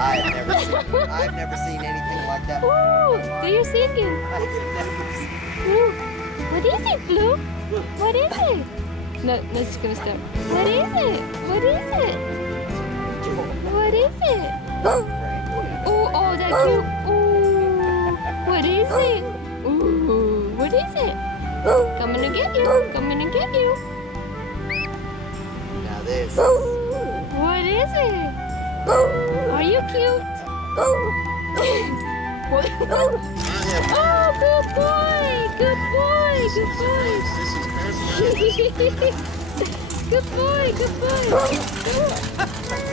I've never seen anything like that. Ooh, do your singing. I've never seen. Blue. What is it, Blue? What is it? No, she's gonna stop. What is it? What is it? What is it? Oh, that's cute. Ooh, what is it? Ooh, what is it? Coming to get you. Coming to get you. Now this. What is it? Are you cute? Oh, good boy! Good boy! Good boy! Good boy! Good boy!